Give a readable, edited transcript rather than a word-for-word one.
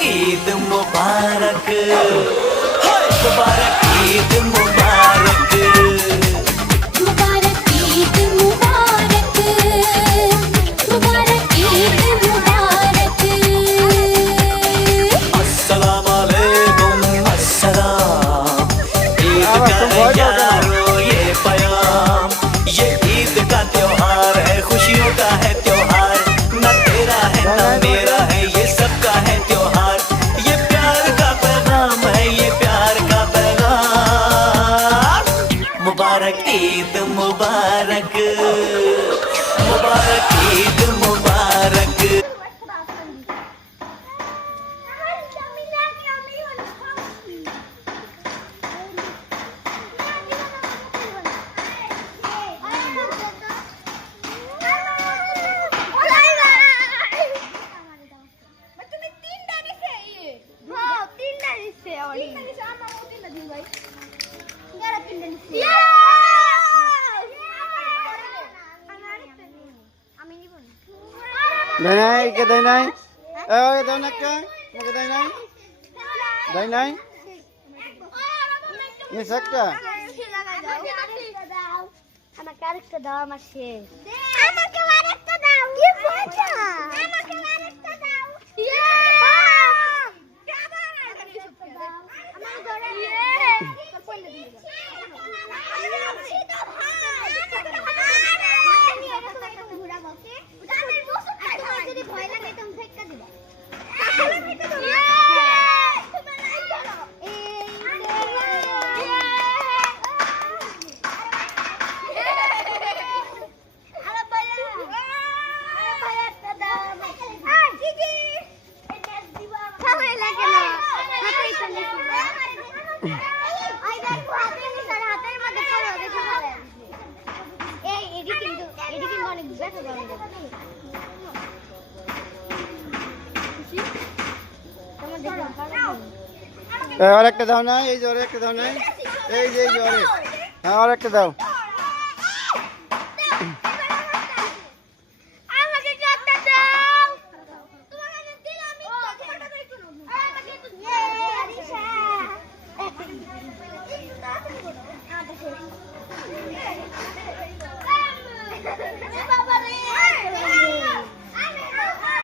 ईद मुबारक, मुबारक ईद मुबारक, मुबारक ईद मुबारक, मुबारक ईद मुबारक। अस्सलाम वालेकुम अस्सलाम। ईद का है यारो ये प्याम, ये ईद का त्योहार है, खुशियों का है त्योहार। न तेरा है न मेरा है, ये सबका है त्योहार। ये प्यार का पैगाम है, ये प्यार का पैगाम। मुबारक ईद मुबारक, मुबारक ईद मुबारक। Đây này, cái đây này. Đâu nè cái. Cái đây này. Đây này. Ini sakta. আমাকে আরেকটা দাও, আমার শেষ। আমাকে আরেকটা দাও। কি বলছো? আমাকে আরেকটা দাও। আমার ধরে যদি ভয় লাগে তুমি ফেক্কা দিবা। আর একটা দাও না, এই যে আর একটা দাও না, এই যে আর একটা দাও।